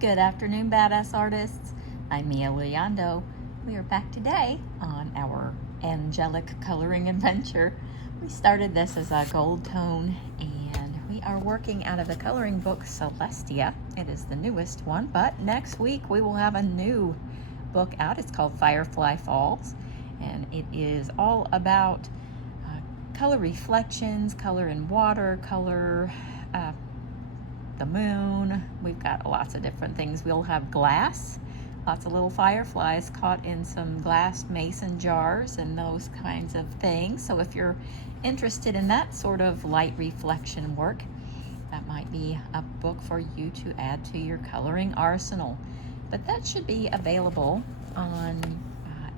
Good afternoon, badass artists. I'm Mia Luyando. We are back today on our angelic coloring adventure. We started this as a gold tone, and we are working out of the coloring book Celestia. It is the newest one, but next week we will have a new book out. It's called Firefly Falls, and it is all about color reflections, color in water, color the moon. We've got lots of different things. We'll have glass, lots of little fireflies caught in some glass mason jars and those kinds of things. So if you're interested in that sort of light reflection work, that might be a book for you to add to your coloring arsenal. But that should be available on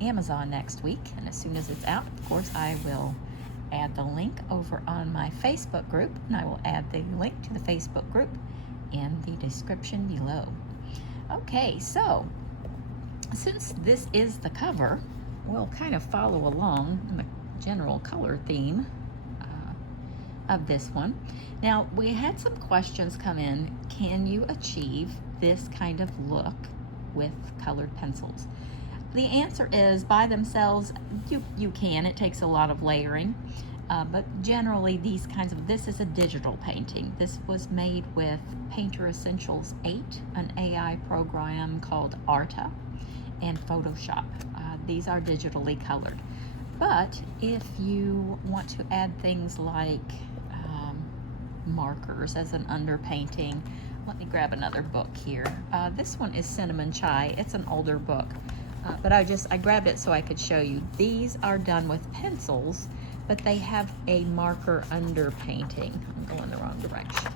Amazon next week, and as soon as it's out, of course, I will add the link over on my Facebook group, and I will add the link to the Facebook group in the description below. Okay, so since this is the cover, we'll kind of follow along in the general color theme of this one. Now, we had some questions come in. Can you achieve this kind of look with colored pencils? The answer is, by themselves, you can. It takes a lot of layering. But generally, this is a digital painting. This was made with Painter Essentials 8, an AI program called Arta, and Photoshop. These are digitally colored. But if you want to add things like markers as an underpainting, let me grab another book here. This one is Cinnamon Chai. It's an older book, but I grabbed it so I could show you. These are done with pencils, but they have a marker underpainting. I'm going the wrong direction.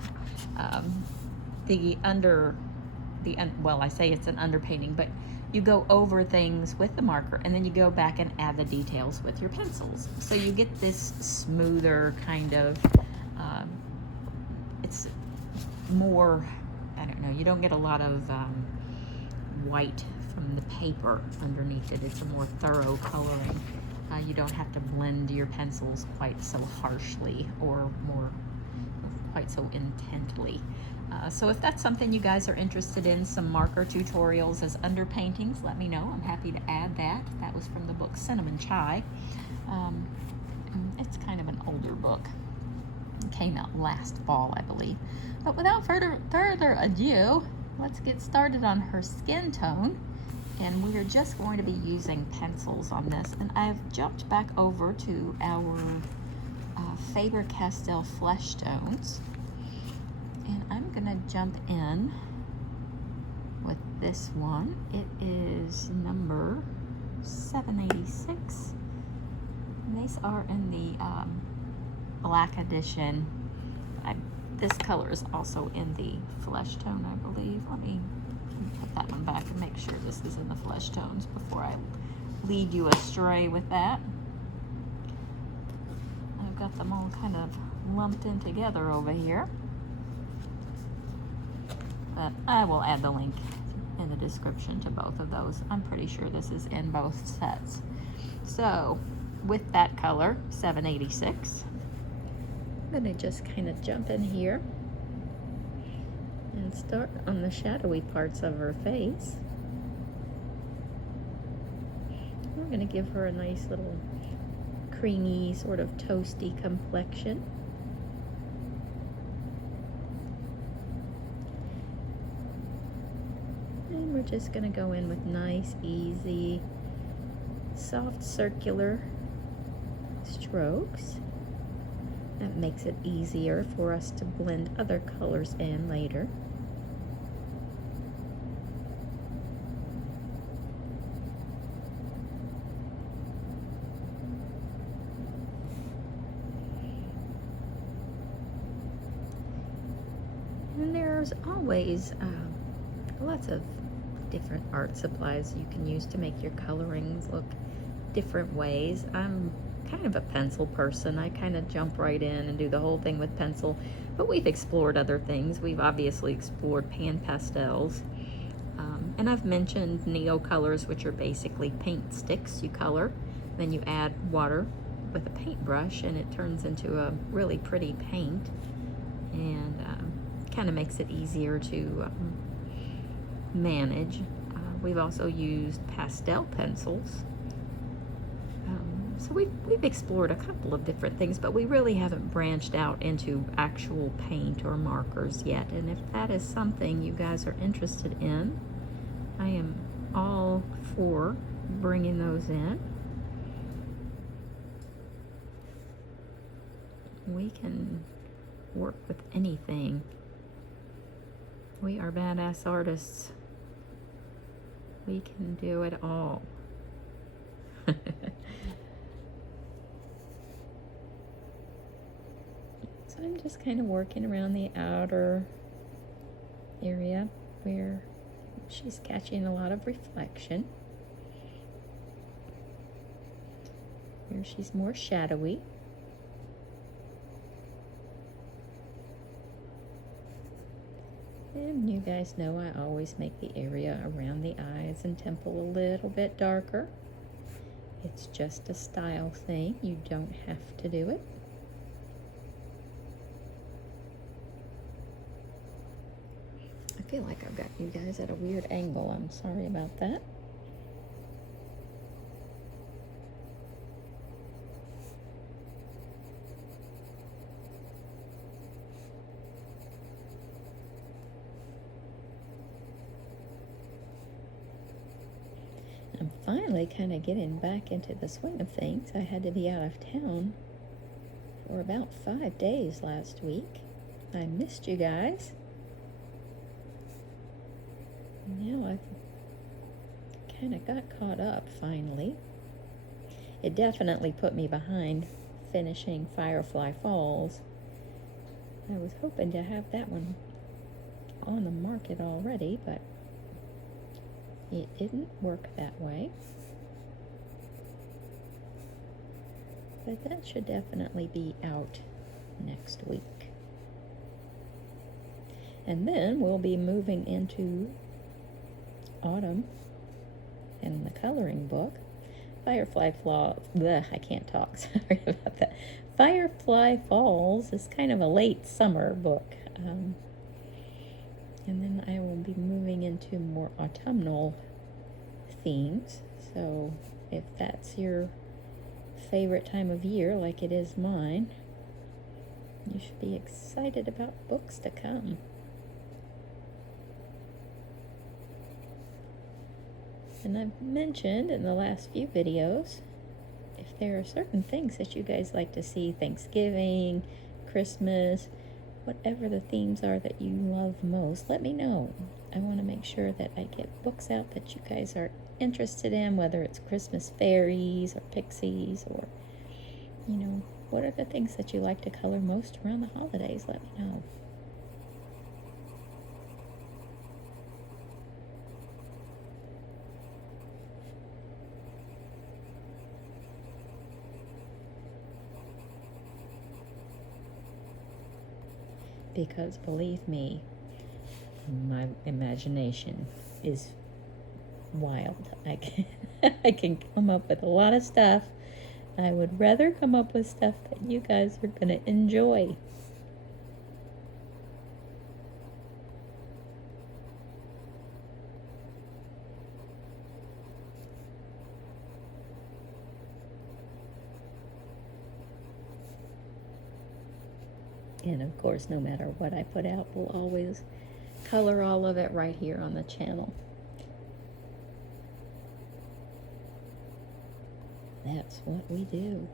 Well, I say it's an underpainting, but you go over things with the marker, and then you go back and add the details with your pencils. So you get this smoother kind of, it's more, I don't know, you don't get a lot of white from the paper underneath it. It's a more thorough coloring. You don't have to blend your pencils quite so harshly or quite so intently. So if that's something you guys are interested in, some marker tutorials as underpaintings, let me know. I'm happy to add that. That was from the book Cinnamon Chai. It's kind of an older book. It came out last fall, I believe. But without further ado, let's get started on her skin tone. And we are just going to be using pencils on this. And I've jumped back over to our Faber Castell flesh tones. And I'm gonna jump in with this one. It is number 786. And these are in the black edition. This color is also in the flesh tone, I believe. Let me put that one back and make sure this is in the flesh tones before I lead you astray with that. I've got them all kind of lumped in together over here, but I will add the link in the description to both of those. I'm pretty sure this is in both sets. So with that color, 786, I'm going to just kind of jump in here and start on the shadowy parts of her face. We're going to give her a nice little creamy, sort of toasty complexion. And we're just going to go in with nice, easy, soft circular strokes. That makes it easier for us to blend other colors in later. And there's always lots of different art supplies you can use to make your colorings look different ways. I'm kind of a pencil person. I kind of jump right in and do the whole thing with pencil, but we've explored other things. We've obviously explored pan pastels, and I've mentioned neo colors, which are basically paint sticks you color, then you add water with a paintbrush and it turns into a really pretty paint, and kind of makes it easier to manage. We've also used pastel pencils. So we've explored a couple of different things, but we really haven't branched out into actual paint or markers yet. And if that is something you guys are interested in, I am all for bringing those in. We can work with anything. We are badass artists. We can do it all. So I'm just kind of working around the outer area where she's catching a lot of reflection, where she's more shadowy. And you guys know I always make the area around the eyes and temple a little bit darker. It's just a style thing. You don't have to do it. I feel like I've got you guys at a weird angle. I'm sorry about that. I'm finally kind of getting back into the swing of things. I had to be out of town for about 5 days last week. I missed you guys. Now I've kind of got caught up finally. It definitely put me behind finishing Firefly Falls. I was hoping to have that one on the market already, but it didn't work that way. But that should definitely be out next week. And then we'll be moving into autumn and the coloring book. Firefly Falls, I can't talk, sorry about that. Firefly Falls is kind of a late summer book. And then I will be moving into more autumnal themes. So if that's your favorite time of year, like it is mine, you should be excited about books to come. And I've mentioned in the last few videos, if there are certain things that you guys like to see, Thanksgiving, Christmas, whatever the themes are that you love most, let me know. I want to make sure that I get books out that you guys are interested in, whether it's Christmas fairies or pixies or, you know, what are the things that you like to color most around the holidays? Let me know. Because believe me, my imagination is wild. I can come up with a lot of stuff. I would rather come up with stuff that you guys are going to enjoy. And of course, no matter what I put out, we'll always color all of it right here on the channel. That's what we do.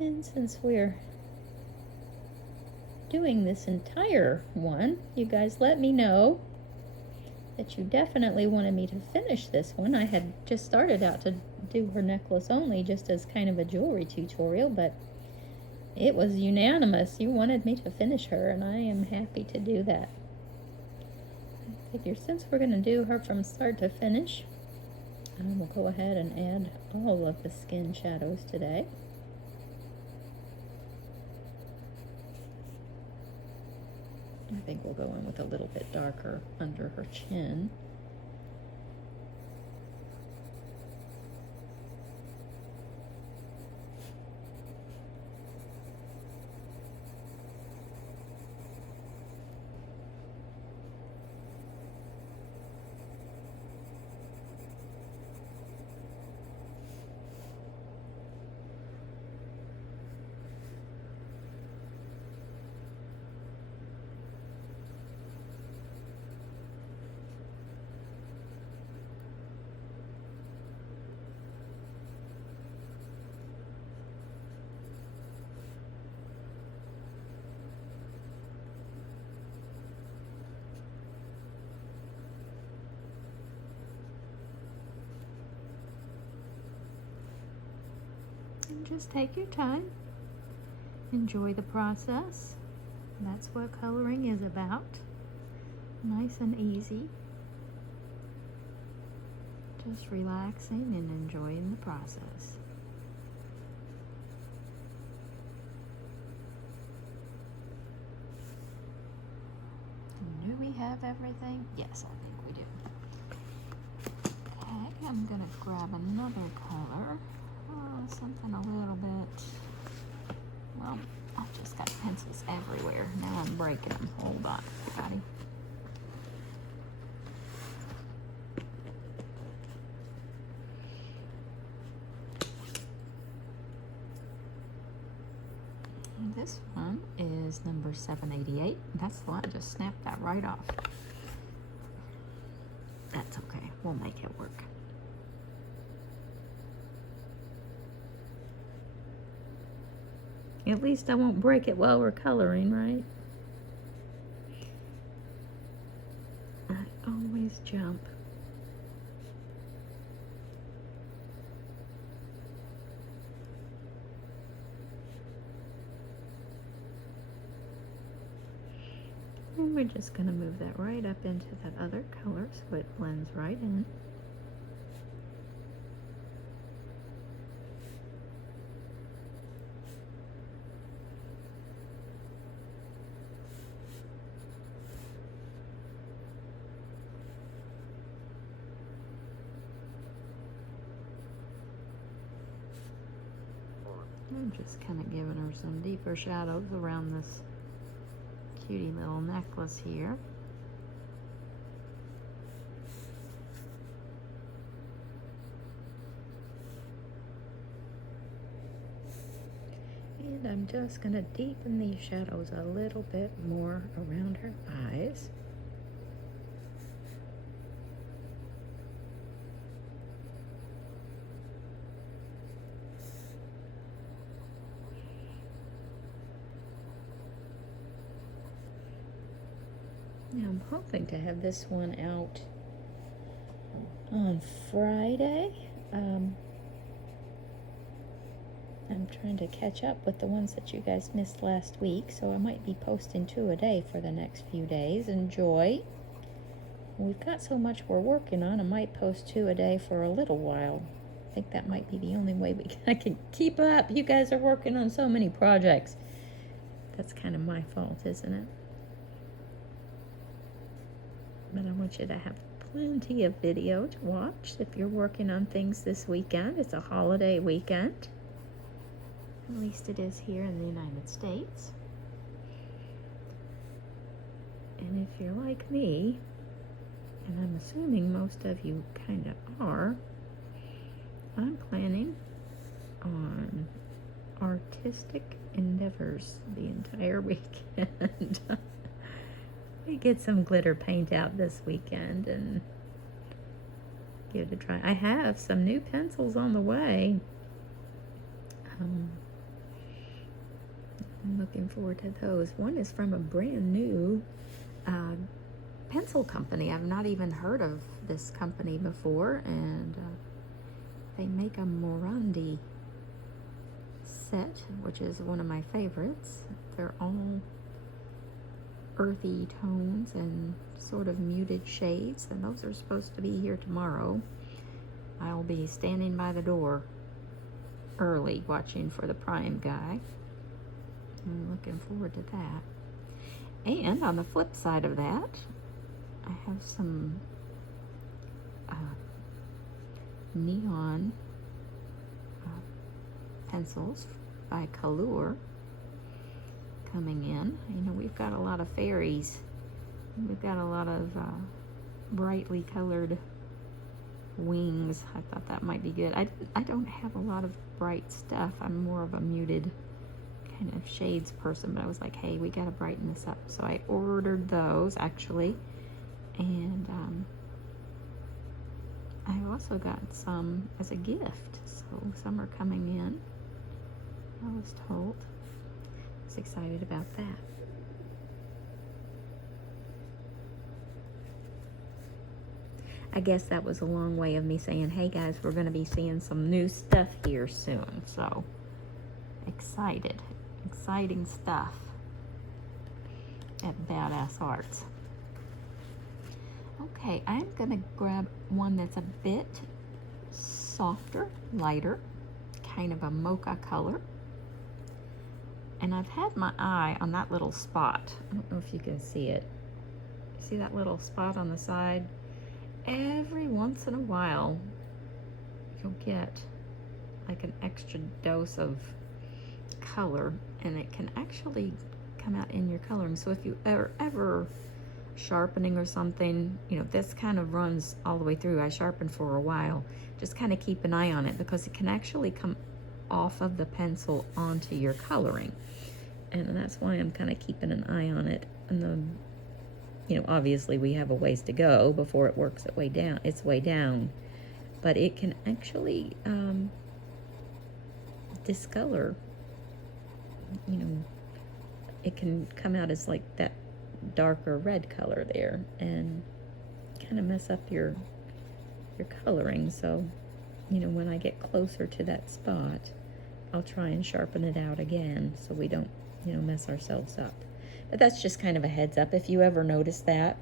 And since we're doing this entire one, you guys let me know that you definitely wanted me to finish this one. I had just started out to do her necklace only just as kind of a jewelry tutorial, but it was unanimous. You wanted me to finish her, and I am happy to do that. figure since we're going to do her from start to finish, we'll go ahead and add all of the skin shadows today. I think we'll go in with a little bit darker under her chin. And just take your time. Enjoy the process. That's what coloring is about. Nice and easy. Just relaxing and enjoying the process. Do we have everything? Yes, I think we do. Okay, I'm gonna grab another color. Something a little bit, well, I've just got pencils everywhere. Now I'm breaking them. Hold on, everybody. This one is number 788. That's the one. I just snapped that right off. That's okay. We'll make it work. At least I won't break it while we're coloring, right? I always jump. And we're just going to move that right up into that other color so it blends right in. I'm just kind of giving her some deeper shadows around this cutie little necklace here. And I'm just going to deepen these shadows a little bit more around her eyes. Now I'm hoping to have this one out on Friday. I'm trying to catch up with the ones that you guys missed last week, so I might be posting 2 a day for the next few days. Enjoy. We've got so much we're working on, I might post 2 a day for a little while. I think that might be the only way I can keep up. You guys are working on so many projects. That's kind of my fault, isn't it? But I want you to have plenty of video to watch if you're working on things this weekend. It's a holiday weekend. At least it is here in the United States. And if you're like me, and I'm assuming most of you kind of are, I'm planning on artistic endeavors the entire weekend. We get some glitter paint out this weekend and give it a try. I have some new pencils on the way. I'm looking forward to those. One is from a brand new pencil company. I've not even heard of this company before, and they make a Morandi set, which is one of my favorites. They're all earthy tones and sort of muted shades, and those are supposed to be here tomorrow. I'll be standing by the door early watching for the prime guy. I'm looking forward to that. And on the flip side of that, I have some neon pencils by Color coming in. You know, we've got a lot of fairies. We've got a lot of brightly colored wings. I thought that might be good. I don't have a lot of bright stuff. I'm more of a muted kind of shades person, but I was like, hey, we gotta brighten this up. So I ordered those actually, and I also got some as a gift. So some are coming in, I was told. I was excited about that. I guess that was a long way of me saying, hey guys, we're going to be seeing some new stuff here soon. So, excited. Exciting stuff at Badass Arts. Okay, I'm going to grab one that's a bit softer, lighter, kind of a mocha color. And I've had my eye on that little spot. I don't know if you can see it. See that little spot on the side? Every once in a while, you'll get like an extra dose of color, and it can actually come out in your coloring. So if you ever sharpening or something, you know, this kind of runs all the way through. I sharpen for a while. Just kind of keep an eye on it, because it can actually come off of the pencil onto your coloring. And that's why I'm kind of keeping an eye on it. And you know, obviously we have a ways to go before it works its way down, but it can actually discolor. You know, it can come out as like that darker red color there and kind of mess up your coloring. So, you know, when I get closer to that spot, I'll try and sharpen it out again so we don't, you know, mess ourselves up. But that's just kind of a heads up. If you ever notice that,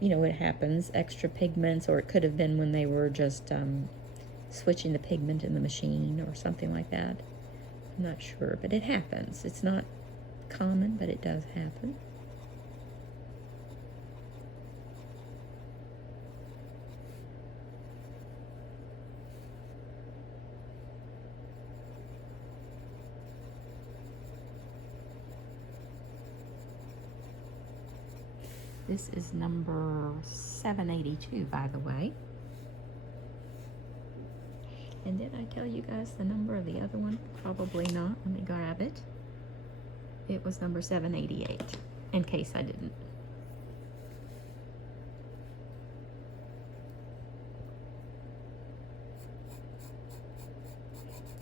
you know, it happens, extra pigments, or it could have been when they were just switching the pigment in the machine or something like that. I'm not sure, but it happens. It's not common, but it does happen. This is number 782, by the way. And did I tell you guys the number of the other one? Probably not. Let me grab it. It was number 788, in case I didn't.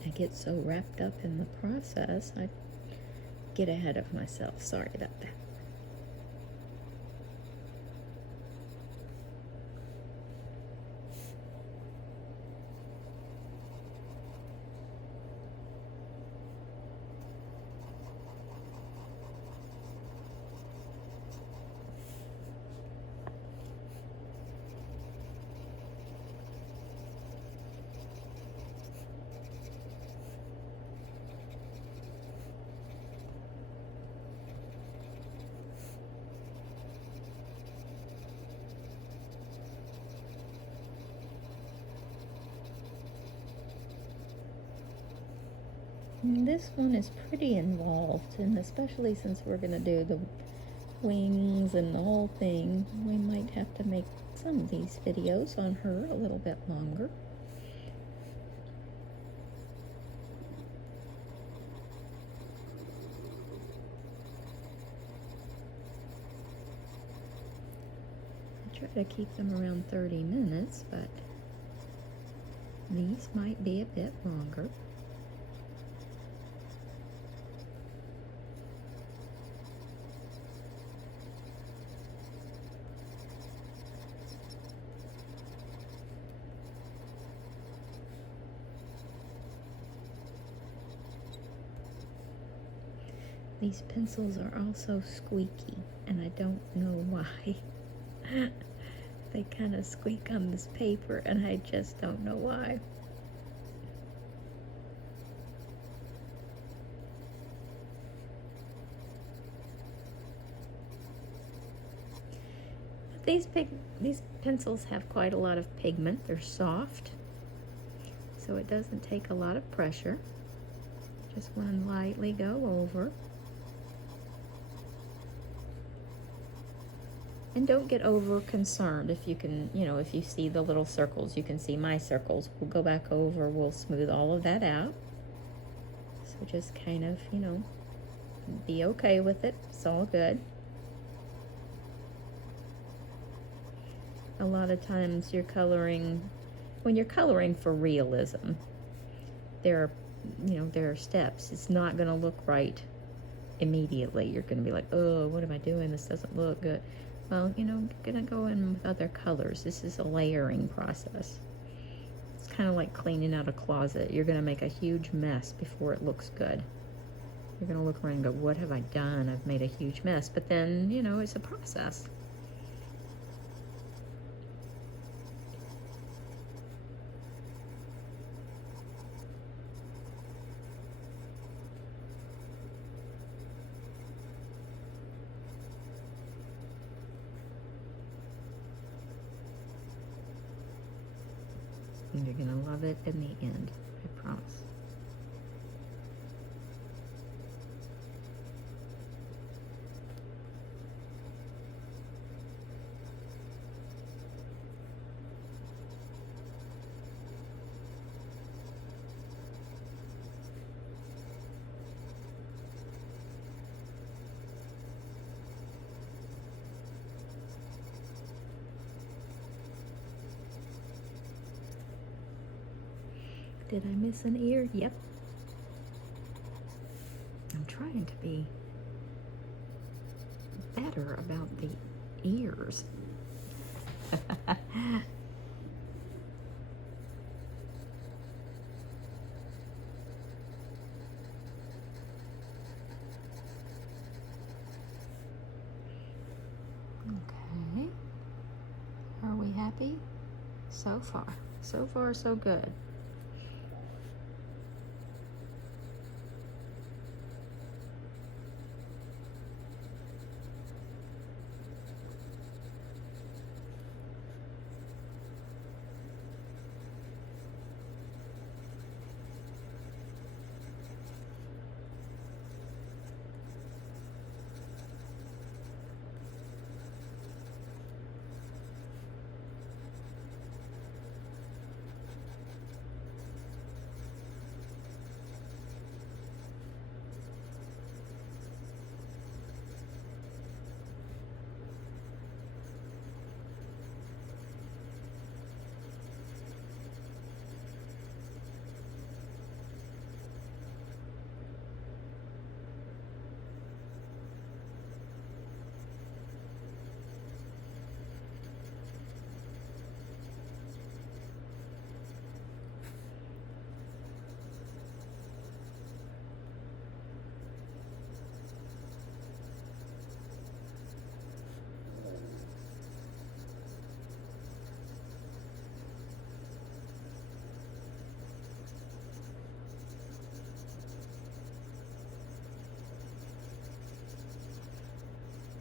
I get so wrapped up in the process, I get ahead of myself. Sorry about that. This one is pretty involved, and especially since we're going to do the wings and the whole thing, we might have to make some of these videos on her a little bit longer. I try to keep them around 30 minutes, but these might be a bit longer. These pencils are also squeaky, and I don't know why. They kind of squeak on this paper, and I just don't know why. But these pencils have quite a lot of pigment. They're soft, so it doesn't take a lot of pressure. Just want to lightly go over. And don't get over concerned. If you can, if you see the little circles, you can see my circles. We'll go back over, we'll smooth all of that out. So just kind of, be okay with it. It's all good. A lot of times when you're coloring for realism, there are steps. It's not going to look right immediately. You're going to be like, oh, what am I doing? This doesn't look good. Well, you're going to go in with other colors. This is a layering process. It's kind of like cleaning out a closet. You're going to make a huge mess before it looks good. You're going to look around and go, what have I done? I've made a huge mess. But then, it's a process. And you're gonna love it in the end, I promise. Did I miss an ear? Yep. I'm trying to be better about the ears. Okay. Are we happy? So far. So far, so good.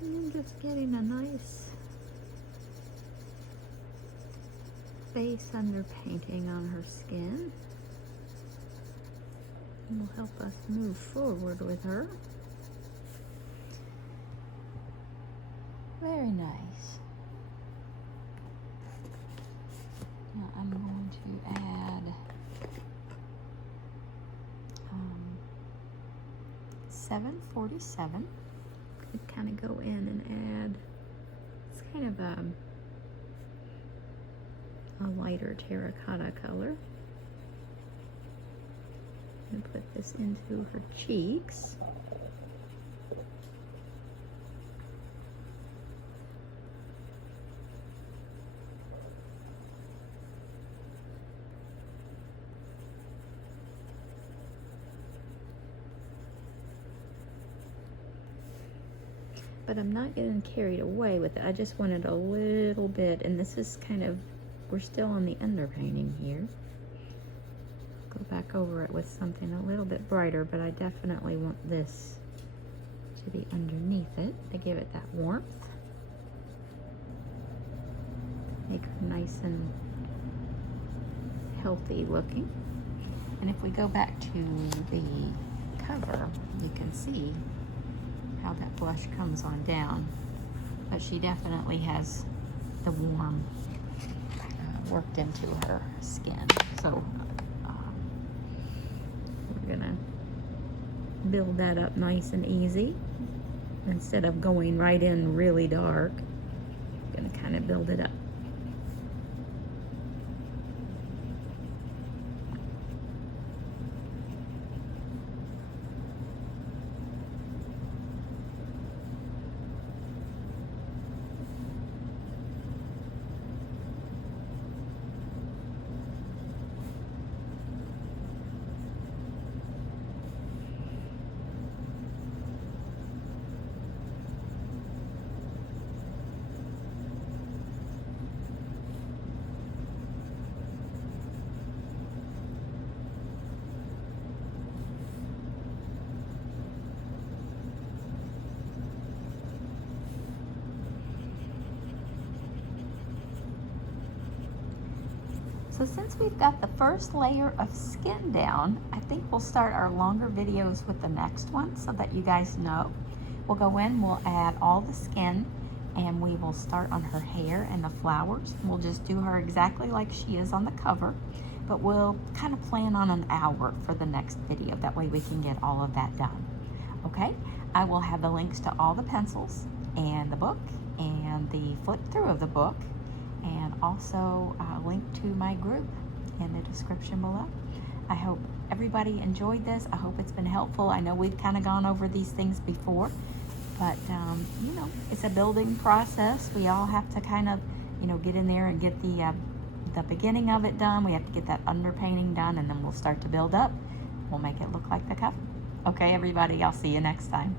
I'm just getting a nice face underpainting on her skin. It will help us move forward with her. Very nice. Now I'm going to add 747. Could kind of go in and add, it's kind of a lighter terracotta color. And put this into her cheeks. but I'm not getting carried away with it. I just wanted a little bit, and this is kind of, we're still on the underpainting here. Go back over it with something a little bit brighter, but I definitely want this to be underneath it to give it that warmth. Make her nice and healthy looking. And if we go back to the cover, you can see how that blush comes on down. But she definitely has the warm worked into her skin. So we're gonna build that up nice and easy. Instead of going right in really dark, I'm gonna kind of build it up. So since we've got the first layer of skin down, I think we'll start our longer videos with the next one so that you guys know. We'll go in, we'll add all the skin, and we will start on her hair and the flowers. We'll just do her exactly like she is on the cover, but we'll kind of plan on an hour for the next video. That way we can get all of that done. Okay, I will have the links to all the pencils and the book and the flip through of the book, and also a link to my group in the description below. I hope everybody enjoyed this. I hope it's been helpful. I know we've kind of gone over these things before, but you know, it's a building process. We all have to kind of, you know, get in there and get the beginning of it done. We have to get that underpainting done, and then we'll start to build up. We'll make it look like the cover. Okay, everybody, I'll see you next time.